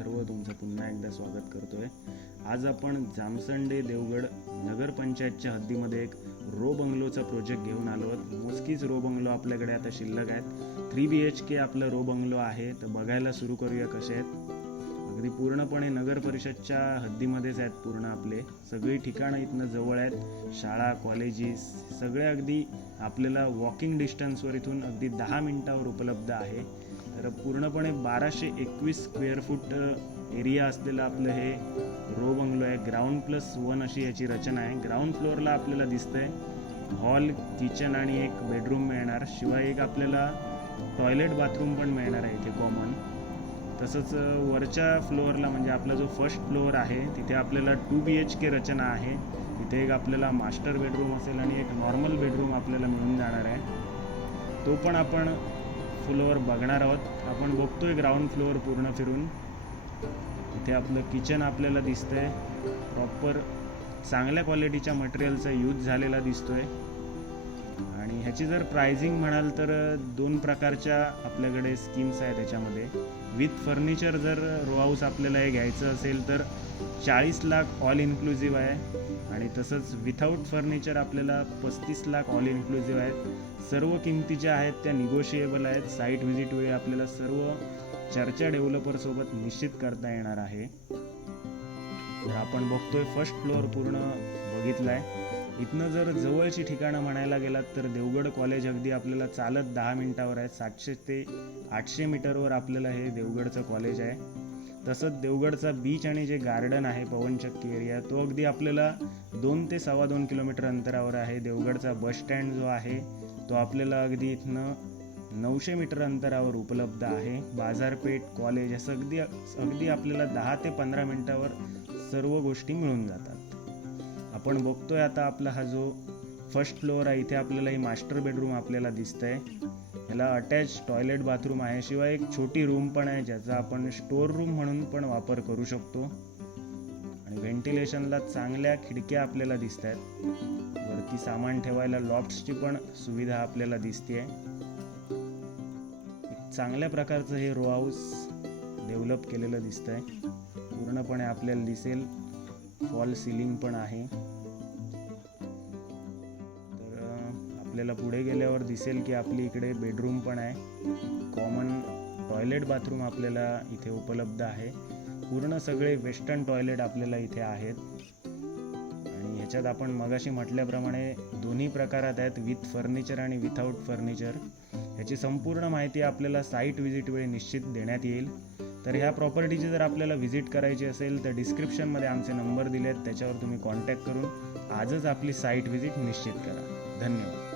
सर्व तुमचं पुन्हा एकदा स्वागत करतोय. आज आपण जामसंडे देवगड नगरपंचायतच्या हद्दीमध्ये एक रो बंगलोचा प्रोजेक्ट घेऊन आलो आहोत. मोजकीच रो बंगलो आपल्याकडे आता शिल्लक आहेत. थ्री बी एच के आपलं रो बंगलो आहे. तर बघायला सुरू करूया कसे आहेत. अगदी पूर्णपणे नगर परिषदच्या हद्दीमध्येच आहेत पूर्ण आपले. सगळी ठिकाणं इथनं जवळ आहेत. शाळा कॉलेजेस सगळे अगदी आपल्याला वॉकिंग डिस्टन्सवर इथून अगदी दहा मिनिटावर उपलब्ध आहे. तर पूर्णपणे बाराशे एकवीस स्क्वेअर फूट एरिया असलेलं आपलं हे रो बंगलो आहे. ग्राउंड प्लस वन अशी याची रचना आहे. ग्राउंड फ्लोअरला आपल्याला दिसतंय हॉल किचन आणि एक बेडरूम मिळणार. शिवाय एक आपल्याला टॉयलेट बाथरूम पण मिळणार आहे इथे कॉमन तसंच वरच्या फ्लोअरला म्हणजे आपला जो फर्स्ट फ्लोअर आहे तिथे आपल्याला टू बी एच के रचना आहे. तिथे एक आपल्याला मास्टर बेडरूम असेल आणि एक नॉर्मल बेडरूम आपल्याला मिळून जाणार आहे. तो पण आपण फ्लोअर बघणार आहोत. आपण बघतोय ग्राउंड फ्लोअर पूर्ण फिरून. इथे आपलं किचन आपल्याला दिसतंय. प्रॉपर चांगल्या क्वालिटीच्या मटेरियलचा यूज झालेला दिसतोय. आणि ह्याची जर प्रायझिंग म्हणाल तर दोन प्रकारच्या आपल्याकडे स्कीम्स आहेत त्याच्यामध्ये विथ फर्निचर जर रो हाऊस आपल्याला हे घ्यायचं असेल तर चाळीस लाख ऑल इन्क्लुझिव्ह आहे. आणि तसंच विथाऊट फर्निचर आपल्याला पस्तीस लाख ऑल इन्क्लुझिव्ह आहेत. सर्व किमती ज्या आहेत त्या निगोशिएबल आहेत. साईट व्हिजिट वेळी आपल्याला सर्व चर्चा डेव्हलपरसोबत निश्चित करता येणार आहे. तर आपण बघतोय फर्स्ट फ्लोअर पूर्ण बघितलाय. इथनं जर जवळची ठिकाणं म्हणायला गेलात तर देवगड कॉलेज अगदी आपल्याला चालत दहा मिनटावर आहे. सातशे ते आठशे मीटरवर आपल्याला हे देवगडचं कॉलेज आहे. तसंच देवगडचा बीच आणि जे गार्डन आहे पवनचक्की एरिया तो अगदी आपल्याला दोन ते सव्वा दोन किलोमीटर अंतरावर आहे. देवगडचा बस स्टँड जो आहे तो आपल्याला अगदी इथनं नऊशे मीटर अंतरावर उपलब्ध आहे. बाजारपेठ कॉलेज असं अगदी अगदी आपल्याला दहा ते पंधरा मिनटावर सर्व गोष्टी मिळून जातात. आपण बघतोय आता आपला हा जो फर्स्ट फ्लोअर आहे इथे आपल्याला ही मास्टर बेडरूम आपल्याला दिसतंय. ह्याला अटॅच टॉयलेट बाथरूम आहे. शिवाय एक छोटी रूम पण आहे ज्याचा आपण स्टोअर रूम म्हणून पण वापर करू शकतो. आणि व्हेंटिलेशनला चांगल्या खिडक्या आपल्याला दिसत आहेत वरती सामान ठेवायला लॉफ्ट्सची पण सुविधा आपल्याला दिसते चांगल्या प्रकारचं हे रो हाऊस डेव्हलप केलेलं दिसतंय. पूर्णपणे आपल्याला दिसेल. फॉल सिलिंग पण आहे. आपल्याला पुढे गेल्यावर दिसेल की आपली इकडे बेडरूम पण आहे. कॉमन टॉयलेट बाथरूम आपल्याला इथे उपलब्ध आहे. पूर्ण सगळे वेस्टर्न टॉयलेट आपल्याला इथे आहेत. आणि ह्याच्यात आपण मगाशी म्हटल्याप्रमाणे दोन्ही प्रकारात आहेत विथ फर्निचर आणि विथआउट फर्निचर ह्याची संपूर्ण माहिती आपल्याला साईट व्हिजिट वेळी निश्चित देण्यात येईल. तर ह्या प्रॉपर्टीची जर आपल्याला व्हिजिट करायची असेल तर डिस्क्रिप्शनमध्ये आमचे नंबर दिले आहेत त्याच्यावर तुम्ही कॉन्टॅक्ट करून आजच आपली साईट व्हिजिट निश्चित करा. धन्यवाद.